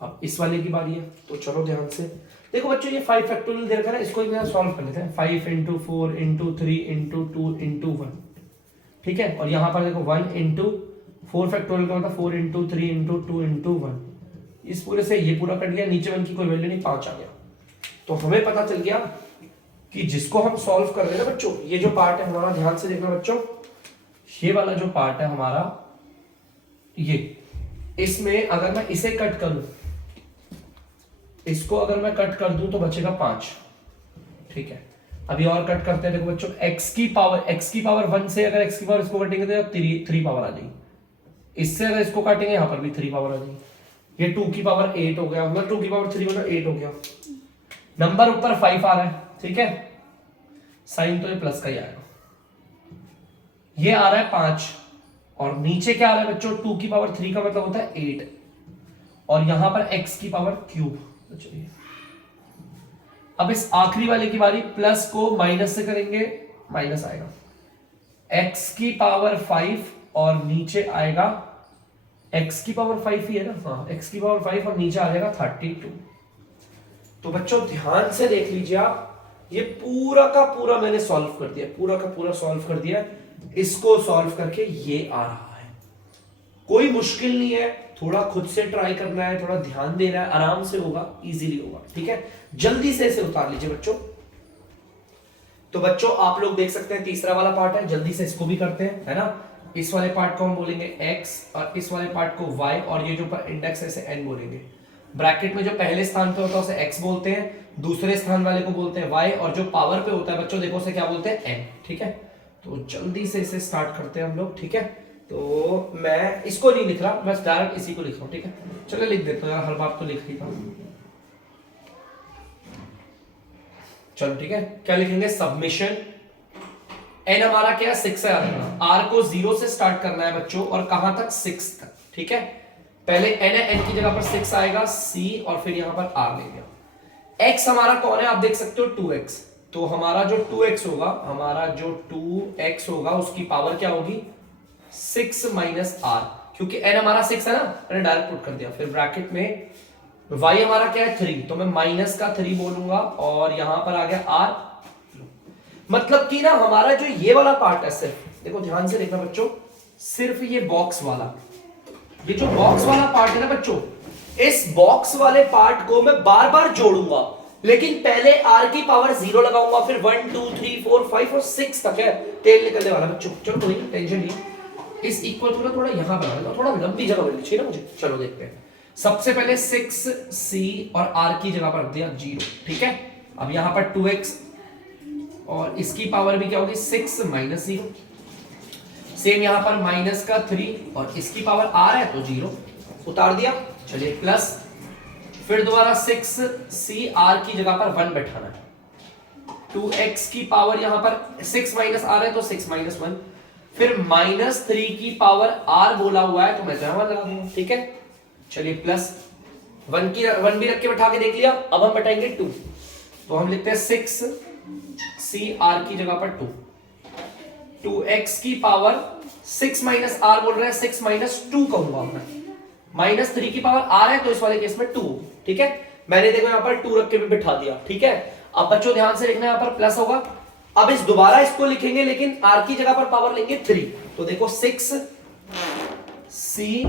अब इस वाले की बारी है, तो चलो ध्यान से देखो बच्चों, ये 5 फैक्टोरियल दे रखा है, इसको एक सॉल्व कर लेते हैं, 5 इंटू 4 इंटू 3 इंटू 2 इंटू 1, ठीक है। और यहाँ पर देखो 1 इंटू 4 फैक्टोरियल का मतलब 4 इंटू 3 इंटू 2 इंटू 1, इस पूरे से ये पूरा कट गया, नीचे 1 की कोई वैल्यू नहीं, 5 आ गया। तो हमें पता चल गया कि जिसको हम सॉल्व कर रहे हैं ना बच्चों, ये जो पार्ट है हमारा, ध्यान से देखना बच्चों, ये वाला जो पार्ट है हमारा, ये इसमें अगर मैं इसे कट करूं, इसको अगर मैं कट कर दूं तो बचेगा 5, ठीक है। अभी और कट करते हैं, देखो बच्चों x की पावर 1 से अगर x की पावर इसको कटेंगे तो 3 पावर आ जाएगी, इससे अगर इसको काटेंगे यहाँ पर भी 3 पावर आ जाएगी, ये 2 की पावर 8 हो गया, मतलब 2 की पावर 3 मतलब 8 हो गया, नंबर ऊपर 5 आ रहा है, ठीक है। साइन तो ये प्लस का ही आएगा, ये आ रहा है 5 और नीचे क्या आ रहा है बच्चों, 2 की पावर 3 का मतलब होता है 8 और यहां पर x की पावर क्यूब। तो चलिए अब इस आखिरी वाले की बारी, प्लस को माइनस से करेंगे माइनस आएगा, x की पावर 5 और नीचे आएगा x की पावर 5 ही है ना, हाँ x की पावर 5 और नीचे आ जाएगा 32। तो बच्चों ध्यान से देख लीजिए आप, ये पूरा का पूरा मैंने सॉल्व कर दिया, पूरा का पूरा सॉल्व कर दिया, इसको सॉल्व करके ये आ रहा है, कोई मुश्किल नहीं है, थोड़ा खुद से ट्राई करना है, थोड़ा ध्यान देना है, आराम से होगा, इजीली होगा, ठीक है। जल्दी से इसे उतार लीजिए बच्चों। तो बच्चों आप लोग देख सकते हैं तीसरा वाला पार्ट है, जल्दी से इसको भी करते हैं, है ना। इस वाले पार्ट को हम बोलेंगे x और इस वाले पार्ट को y और ये जो इंडेक्स है इसे n बोलेंगे। ब्रैकेट में जो पहले स्थान पे होता है उसे x बोलते हैं, दूसरे स्थान वाले को बोलते हैं y और जो पावर पे होता है बच्चों देखो उसे क्या बोलते हैं n, ठीक है। तो जल्दी से इसे स्टार्ट करते हैं हम लोग, ठीक है। तो मैं इसको नहीं लिख रहा, बस डायरेक्ट इसी को लिख रहा हूं, ठीक है। चलो लिख देता हूँ यार, हर बात तो लिख ही था। चलो ठीक है, क्या लिखेंगे, सबमिशन एन हमारा क्या 6 है, आर को 0 से स्टार्ट करना है बच्चों, और कहां तक, 6 तक, ठीक है। पहले एन है, एन की जगह पर 6 आएगा, सी और फिर यहां पर आर ले लिया। एक्स हमारा कौन है, आप देख सकते हो 2x, तो हमारा जो 2x होगा, हमारा जो 2x होगा उसकी पावर क्या होगी 6 माइनस आर, क्योंकि एन हमारा 6 है ना, मैंने डायरेक्ट पुट कर दिया। फिर ब्रैकेट में y हमारा क्या है 3, तो मैं माइनस का 3 बोलूंगा, और यहां पर आ गया r, मतलब कि ना हमारा जो ये वाला पार्ट है, सिर्फ देखो ध्यान से देखना बच्चों, सिर्फ ये बॉक्स वाला, ये जो बॉक्स वाला पार्ट है ना बच्चों, इस बॉक्स वाले पार्ट को मैं बार बार जोड़ूंगा, लेकिन पहले r की पावर 0 लगाऊंगा, फिर 1 2 3 4 5 और 6 तक है टेल निकलने वाला बच्चों। चलो कोई टेंशन नहीं, इस इक्वल को ना थोड़ा यहां बना लेता हूं, थोड़ा लंबी जगह मिलनी चाहिए ना मुझे। चलो देखते हैं, सबसे पहले 6c और r की जगह पर रख दिया 0, ठीक है। अब यहां पर 2x और इसकी पावर भी क्या होगी 6 माइनस 0, सेम यहां पर माइनस का 3 और इसकी पावर r है तो 0 उतार दिया। चलिए प्लस, फिर दोबारा 6c r की जगह पर 1 बैठाना है, 2x की पावर यहां पर 6 माइनस r है तो 6 माइनस 1, फिर माइनस 3 की पावर r बोला हुआ है तो मैं 1 लगा दूंगा, ठीक है। चलिए प्लस 1 भी रख के बैठा के देख लिया, अब हम बैठाएंगे 2, तो हम लिखते हैं 6c r की जगह पर 2, 2x की पावर 6 माइनस r बोल रहे हैं, 6 माइनस 2 कहूंगा मैं, माइनस 3 की पावर r है तो इस वाले केस में 2, ठीक है। मैंने देखो यहां पर 2 रख के भी बैठा दिया, ठीक है। अब बच्चों ध्यान से देखना, यहां पर प्लस होगा, अब इस दोबारा इसको लिखेंगे लेकिन r की जगह पर पावर लेंगे 3, तो देखो 6 c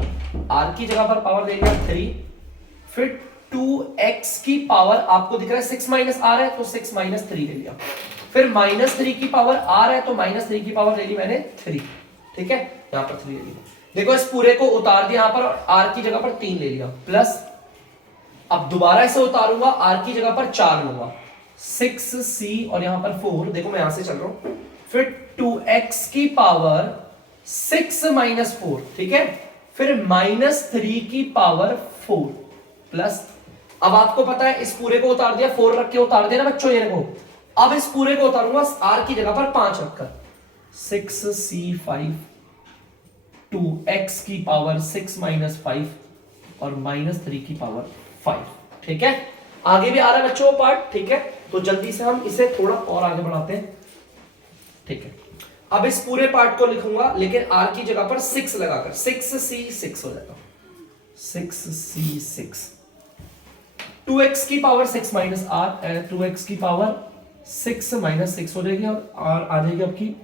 r की जगह पर पावर ले लिया 3, फिर 2x की पावर आपको दिख रहा है 6 माइनस r है तो 6 माइनस 3 ले लिया, फिर माइनस 3 की पावर r है तो माइनस 3 की पावर ले ली मैंने 3, ठीक है, यहां पर 3 ले लिया। देखो इस पूरे को उतार दिया यहां पर, और r की जगह पर 3 ले लिया, प्लस अब दोबारा इसे उतारूंगा, r की जगह पर 4 लूंगा, 6c और यहां पर 4, देखो मैं यहां से चल रहा हूं, फिर 2x की पावर 6 माइनस 4, ठीक है, फिर माइनस 3 की पावर 4 प्लस, अब आपको पता है इस पूरे को उतार दिया, 4 रख के उतार दिया ना बच्चों, ये देखो, अब इस पूरे को उतारूंगा r की जगह पर 5 रखकर, 6c5, 2x की पावर 6 माइनस 5 और माइनस 3 की पावर 5, ठीक है। आगे भी आ रहा है बच्चों पार्ट, ठीक है, तो जल्दी से हम इसे थोड़ा और आगे बढ़ाते हैं, ठीक है। अब इस पूरे पार्ट को लिखूंगा लेकिन r की जगह पर 6 लगाकर, 6c6 हो जाएगा, 6c6, 2x की पावर 6 माइनस r, 2x की पावर 6 माइनस 6 हो जाएगी, और आ जाएगी आपकी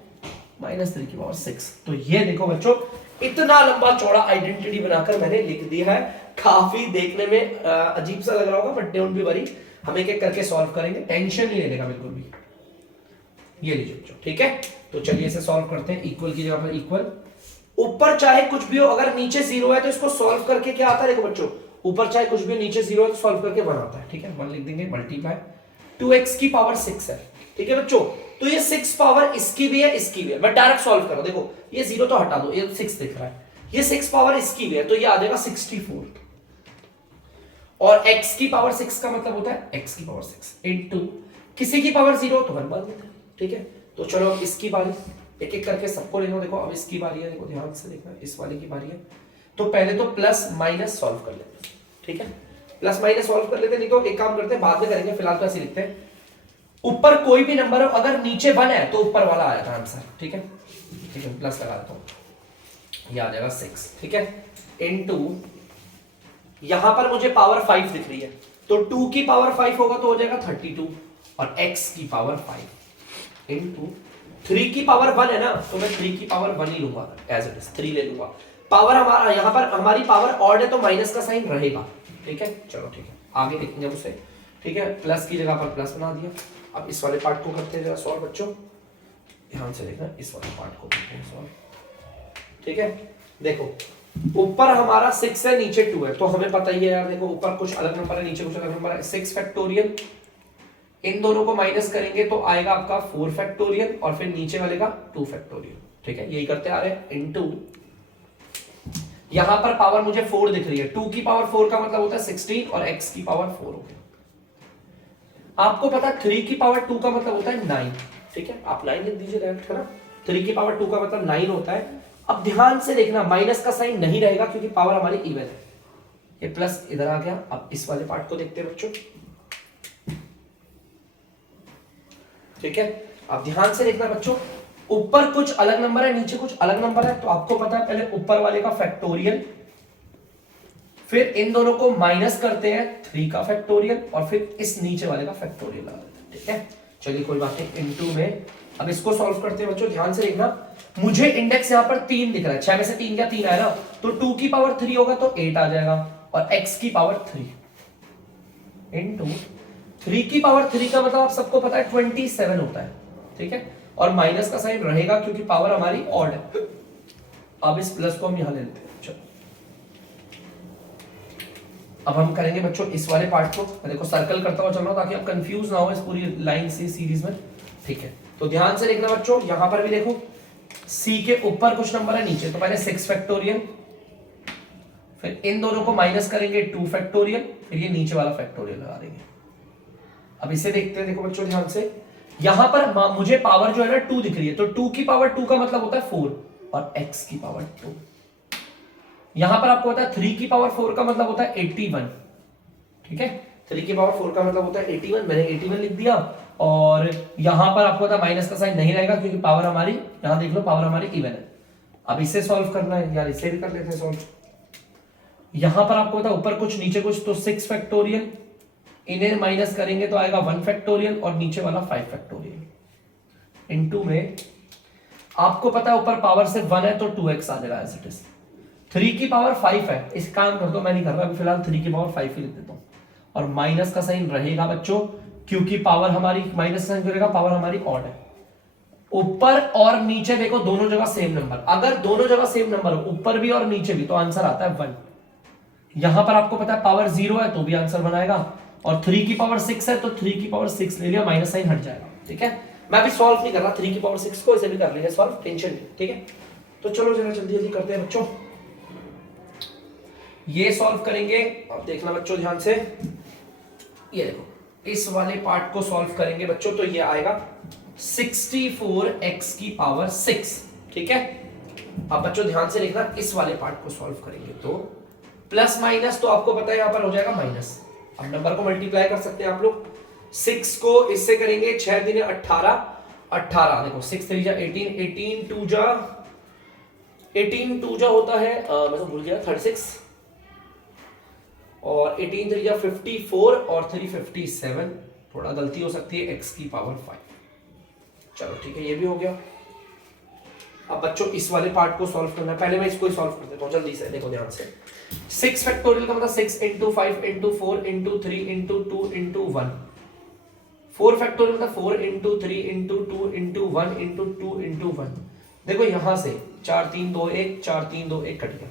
माइनस 3 की पावर 6। तो ये देखो बच्चों, इतना लंबा चौड़ा आइडेंटिटी बनाकर मैंने लिख दिया है, काफी देखने में अजीब सा लग रहा होगा, बट डोंट बी वरी, हम एक एक करके सॉल्व करेंगे, टेंशन नहीं लेने का बिल्कुल भी। ये लीजिए बच्चों, ठीक है, तो चलिए इसे सॉल्व करते हैं। इक्वल की जगह पर इक्वल, ऊपर चाहे कुछ भी हो, अगर नीचे 0 है तो इसको सॉल्व करके क्या आता है, देखो बच्चों, ऊपर चाहे कुछ भी हो, नीचे 0 है तो सॉल्व करके 1 आता है, ठीक है। 1 लिख देंगे, मल्टीप्लाई 2x की पावर 6 है, ठीक है बच्चों, तो ये 6 पावर इसकी भी है, इसकी भी है, मैं डायरेक्ट सॉल्व कर रहा हूं, देखो ये 0 तो हटा दो, ये 6 दिख रहा है, ये 6 पावर इसकी भी है तो ये आ जाएगा 64, और x की पावर 6 का मतलब होता है x की पावर 6 इनटू किसी की पावर 0 तो 1 बार देते हैं, ठीक है। तो चलो अब इसकी बारी, एक एक करके सबको लेना, देखो अब इसकी बारी है, देखो ध्यान से देखना, इस वाले की बारी है, तो पहले तो प्लस माइनस सॉल्व कर लेते हैं, ठीक है, प्लस माइनस सॉल्व कर लेते हैं, नहीं तो एक काम करते हैं बाद में करेंगे, फिलहाल तो ऐसे लिखते हैं, ऊपर कोई भी नंबर हो, अगर नीचे 1 है तो ऊपर वाला आएगा आंसर, ठीक है, ठीक है, प्लस लगा देता हूं, ये आ जाएगा 6, ठीक है, इनटू यहां पर मुझे पावर 5 दिख रही है, तो 2 की पावर 5 होगा तो हो जाएगा 32, और x की पावर 5 इनटू 3 की पावर 1 है ना, तो मैं 3 की पावर 1 ही लूंगा, एज इट इज 3 ले लूंगा, पावर हमारा यहां पर हमारी पावर ऑड है तो माइनस का साइन रहेगा, ठीक है। चलो ठीक है, आगे देखेंगे उसे, ठीक है, प्लस की जगह पर प्लस बना दिया। अब इस वाले पार्ट को करते हैं जरा सॉल्व बच्चों, ध्यान से देखना, इस वाले पार्ट को करते हैं सॉल्व, ठीक है। देखो ऊपर हमारा 6 है, नीचे 2 है, तो हमें पता ही है यार, देखो ऊपर कुछ अलग नंबर है, नीचे कुछ अलग नंबर है, 6 फैक्टोरियल, इन दोनों को माइनस करेंगे तो आएगा आपका 4 फैक्टोरियल, और फिर नीचे वाले का 2 फैक्टोरियल, ठीक है, यही करते आ रहे हैं, इनटू यहां पर पावर मुझे 4 दिख रही है, 2 की पावर 4 का मतलब होता है 16 और x की पावर 4 हो गया। आपको पता है 3 की पावर 2 का मतलब होता है 9, ठीक है, आप 9 लिख दीजिए डायरेक्ट, है ना। 3 की पावर 2 का मतलब 9 होता है। अब ध्यान से देखना, माइनस का साइन नहीं रहेगा क्योंकि पावर हमारी इवन है। ये प्लस इधर आ गया। अब इस वाले पार्ट को देखते हैं बच्चों, ठीक है। अब ध्यान से देखना बच्चों, ऊपर कुछ अलग नंबर है, नीचे कुछ अलग नंबर है, तो आपको पता है पहले ऊपर वाले का फैक्टोरियल, फिर इन दोनों को माइनस करते हैं 3 का फैक्टोरियल, और फिर इस नीचे वाले का फैक्टोरियल लगा देते हैं, ठीक है। चलिए कोई बात नहीं, इनटू में अब इसको सॉल्व करते हैं बच्चों। ध्यान से देखना, मुझे इंडेक्स यहां पर 3 दिख रहा है, 6 में से 3 क्या 3 आया ना, तो 2 की पावर 3 होगा तो 8 आ जाएगा, और x की पावर 3 इनटू 3 की पावर 3 का मतलब आप सबको पता है 27 होता है, ठीक है। और माइनस का साइन रहेगा क्योंकि पावर हमारी ऑड है। अब इस प्लस को हम यहां ले लेते हैं। चलो अब हम करेंगे बच्चों इस वाले पार्ट को, मैं देखो सर्कल करता हुआ चल रहा हूं ताकि आप कंफ्यूज ना हो इस पूरी लाइन से सीरीज में, ठीक है। तो ध्यान से देखना बच्चों, यहां पर भी देखो c के ऊपर कुछ नंबर है नीचे, तो पहले 6 फैक्टोरियल, फिर इन दोनों को माइनस करेंगे 2 फैक्टोरियल, फिर ये नीचे वाला फैक्टोरियल लगा देंगे। अब इसे देखते हैं, देखो बच्चों ध्यान से, यहां पर मुझे पावर जो है ना 2 दिख रही है, तो 2 की पावर 2 का मतलब होता है 4 और x की पावर 2। यहां पर आपको पता है 3 की पावर 4 का मतलब होता है 81, ठीक है। 3 की पावर 4 का मतलब होता है 81, मैंने 81 लिख दिया। और यहां पर आपको पता है माइनस का साइन नहीं रहेगा क्योंकि पावर हमारी, यहां देख लो पावर हमारी इवन है। अब इसे सॉल्व करना है यार, इसे भी कर लेते हैं सॉल्व। यहां पर आपको पता है ऊपर कुछ नीचे कुछ, तो 6 फैक्टोरियल, इन्हें माइनस करेंगे तो आएगा 1 फैक्टोरियल, और नीचे वाला 5 फैक्टोरियल। इनटू में आपको पता है ऊपर पावर से 1 है तो 2x आ जाएगा एज इट इज। 3 की पावर 5 है, इस काम कर दो, मैं नहीं कर रहा अभी फिलहाल, 3 की पावर 5 ही लिख देता हूं। और माइनस का साइन रहेगा बच्चों क्योंकि पावर हमारी, माइनस साइन रहेगा, पावर हमारी ऑड है। ऊपर और नीचे देखो दोनों जगह सेम नंबर, अगर दोनों जगह सेम नंबर हो ऊपर भी और नीचे भी, तो आंसर आता है 1। यहां पर आपको पता है पावर 0 है तो भी आंसर बनाएगा, और 3 की पावर 6 है तो 3 की पावर 6 ले लिया, माइनस साइन हट जाएगा, ठीक है। मैं भी सॉल्व नहीं कर रहा 3 की पावर 6 को, इसे भी कर लेंगे सॉल्व, टेंशन नहीं, ठीक है। तो चलो जरा जल्दी जल्दी करते हैं बच्चों, ये सॉल्व करेंगे। अब देखना बच्चों ध्यान से, ये देखो इस वाले पार्ट को सॉल्व करेंगे बच्चों, तो ये आएगा 64x की पावर 6, ठीक है। अब बच्चों ध्यान से देखना, इस वाले पार्ट को सॉल्व करेंगे तो प्लस माइनस, तो आपको पता है यहां पर हो जाएगा माइनस। अब नंबर को मल्टीप्लाई कर सकते हैं आप लोग, 6 को इससे करेंगे 6 दिने 18, 18 देखो 6 3 जा 18, 18 2 जा 18 2 जा होता है मैं तो भूल गया 36, और 18 3 जा 54 और 3 57, थोड़ा गलती हो सकती है, x की पावर 5। चलो ठीक है, ये भी हो गया। अब बच्चों इस वाले पार्ट को सॉल्व करना है, पहले मैं इसको ही सॉल्व कर देता हूं जल्दी से, देखो ध्यान से। 6 फैक्टोरियल का मतलब 6 into 5 into 4 into 3 into 2 into 1। 4 factorial मतलब 4 into 3 into 2 into 1 into 2 into 1। देखो यहां से 4 3 2 1, 4 3 2 1 कट गया,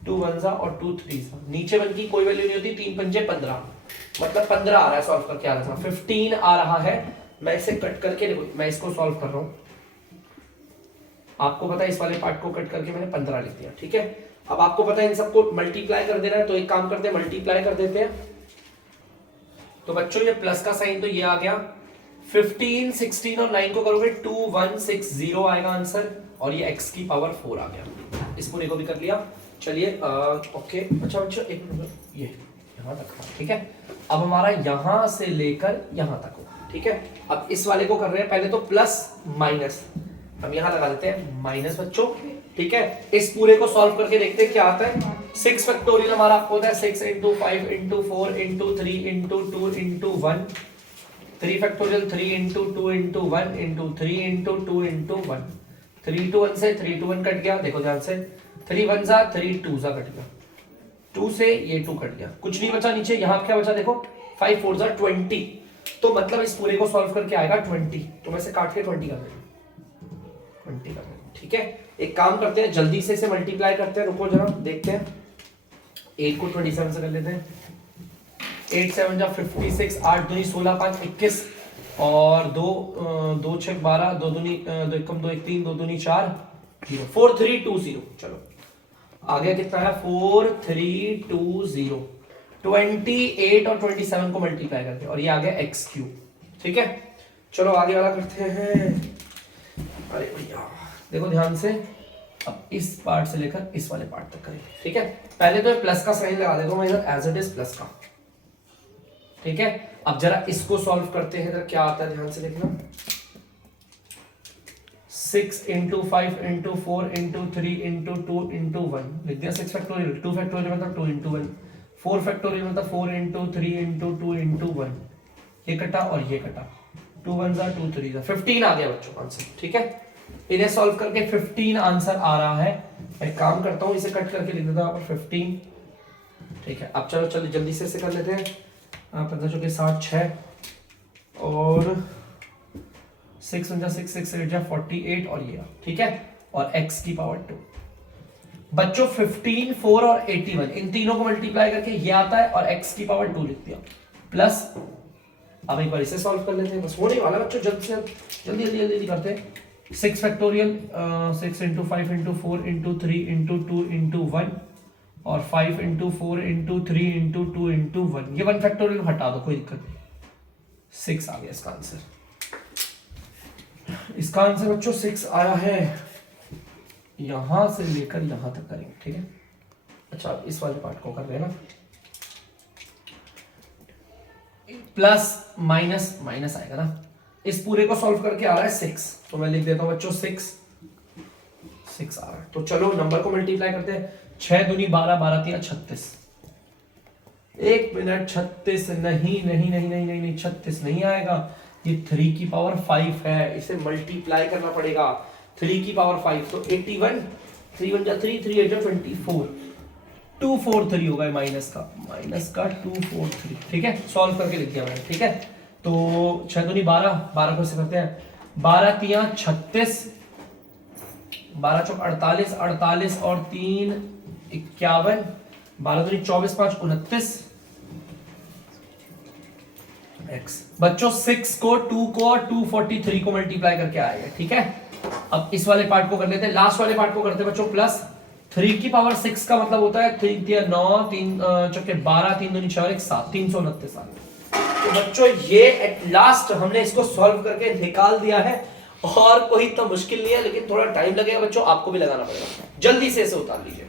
2 1 सा और 2 3 सा, नीचे 1 की कोई वैल्यू नहीं होती, 3 पंजे 15, मतलब 15 आ रहा है सॉल्व करके, आ रहा है 15 आ रहा है। मैं इसे कट करके, देखो मैं इसको सॉल्व कर रहा हूं, आपको पता है इस वाले पार्ट को कट करके मैंने 15 लिख दिया, ठीक है। अब आपको पता है इन सबको मल्टीप्लाई कर देना है, तो एक काम करते हैं मल्टीप्लाई कर देते हैं। तो बच्चों ये प्लस का साइन तो ये आ गया, 15 16 और 9 को करोगे 2160 आएगा आंसर, और ये x की पावर 4 आ गया। इस पूरे को भी कर लिया, चलिए ओके। अच्छा बच्चों एक मिनट, ये यहां तक, ठीक है। अब हमारा यहां से लेकर यहां तक होगा, ठीक है। अब इस वाले को कर रहे हैं, पहले तो प्लस माइनस, हम यहां लगा देते हैं माइनस बच्चों, ठीक है। इस पूरे को सॉल्व करके देखते हैं क्या आता है। 6 फैक्टोरियल हमारा होता है 6 into 5 into 4 into 3 into 2 into 1, 3 factorial 3 into 2 into 1 into 3 into 2 into 1, 3 to 1 से 3 टू 1 कट गया, देखो ध्यान से, 3 1 सा 3 2 सा कट गया, 2 से ये 2 कट गया, कुछ नहीं बचा नीचे, यहां क्या बचा देखो 5 4 सा 20, तो मतलब इस पूरे को सॉल्व करके आएगा 20, तो मैं इसे काट के 20 कर देता, 20 कर देता, ठीक है। एक काम करते हैं जल्दी से इसे मल्टीप्लाई करते हैं, रुको जरा देखते हैं, 8 को 27 से कर लेते हैं, 8 7 जा 56, 8 दूनी 16 5 21, और 2 2 6 12, 2 दूनी 2 1 2 1 3, 2 दूनी 4 0 4 3 2 0। चलो आ गया कितना है 4 3 2 0 28 और 27 को मल्टीप्लाई करके और ये आ गया एक्स क्यूब। ठीक है चलो आगे वाला करते हैं। अरे भैया देखो ध्यान से, अब इस पार्ट से लेकर इस वाले पार्ट तक करेंगे। ठीक है पहले तो प्लस का साइन लगा देता हूं मैं इधर एज इट इज प्लस का। ठीक है अब जरा इसको सॉल्व करते हैं, क्या आता है ध्यान से देखना। 6 into 5 into 4 into 3 into 2 into 1 लिख दिया 6 फैक्टोरियल। 2 फैक्टोरियल मतलब 2 into 1, 4 फैक्टोरियल मतलब 4 into 3 into 2 into 1। ये कटा और ये कटा, 2 1 जा 2 3 जा 15 आ गया बच्चों आंसर। ठीक है इन्हें सॉल्व करके 15 आंसर आ रहा है। मैं काम करता हूं इसे कट करके लिख देता हूं 15। ठीक है अब चलो चलो जल्दी से इसे कर लेते हैं। 15 चौके 7 6 और 6 1 जा 6 6 8 जा 48 और ये। ठीक है और x की पावर 2 बच्चों 15 4 और 81 इन तीनों को मल्टीप्लाई करके ये आता है और x की पावर 2 लिख दिया प्लस। अब एक बार इसे सॉल्व कर लेते हैं, बस होने वाला बच्चों जल्दी जल्दी जल्दी जल्दी करते हैं। 6 factorial 6 into 5 into 4 into 3 into 2 into 1 और 5 into 4 into 3 into 2 into 1। ये 1 फैक्टोरियल हटा दो कोई दिक्कत नहीं। 6 आ गया इसका आंसर। इसका आंसर बच्चों 6 आया है। यहां से लेकर यहां तक करेंगे। ठीक है अच्छा इस वाले पार्ट को कर लेना। प्लस माइनस माइनस आएगा ना, इस पूरे को सॉल्व करके आ रहा है 6 तो मैं लिख देता हूं बच्चों 6 आ रहा है। तो चलो नंबर को मल्टीप्लाई करते हैं। 6 दूनी 12 12 3 36। एक मिनट 36 नहीं नहीं नहीं नहीं नहीं नहीं 36 नहीं आएगा। ये 3 की पावर 5 है, इसे मल्टीप्लाई करना पड़ेगा। 3 की पावर 5 तो 81 3 1 जा 3 3 8 जा 24 243 होगा माइनस का 243। ठीक है सॉल्व करके लिख दिया मैंने। ठीक है तो 6 दूनी 12 12 को से करते हैं 12 3 36 12 चौक 48 48 और 3 51 12 दूनी 24 5 29 x। बच्चों 6 को 2 को 243 को मल्टीप्लाई करके आएगा। ठीक है अब इस वाले पार्ट को कर लेते हैं, लास्ट वाले पार्ट को करते हैं बच्चों प्लस। 3 की पावर 6 का मतलब होता है 3 3 9 3 चौके 12 3 दूनी 4 1 7 329 आ गया। तो बच्चों ये एट लास्ट हमने इसको सॉल्व करके निकाल दिया है और कोई तो मुश्किल नहीं है लेकिन थोड़ा टाइम लगेगा बच्चों, आपको भी लगाना पड़ेगा। जल्दी से इसे उतार लीजिए।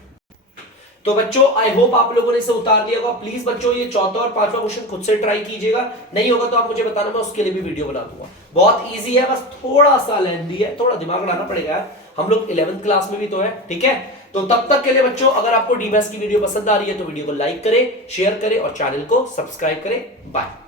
तो बच्चों आई होप आप लोगों ने इसे उतार लिया होगा। प्लीज बच्चों ये चौथा और पांचवा क्वेश्चन खुद से ट्राई कीजिएगा, नहीं होगा तो आप मुझे बताना, मैं उसके लिए भी वीडियो बना दूंगा। बहुत इजी है, बस थोड़ा सा लेंथी है, थोड़ा दिमाग लगाना पड़ेगा। हम लोग 11th क्लास में भी तो है। ठीक है तो तब तक के लिए बच्चों अगर आपको डीमैथ्स की वीडियो पसंद आ रही है तो वीडियो को लाइक करें, शेयर करें और चैनल को सब्सक्राइब करें। बाय।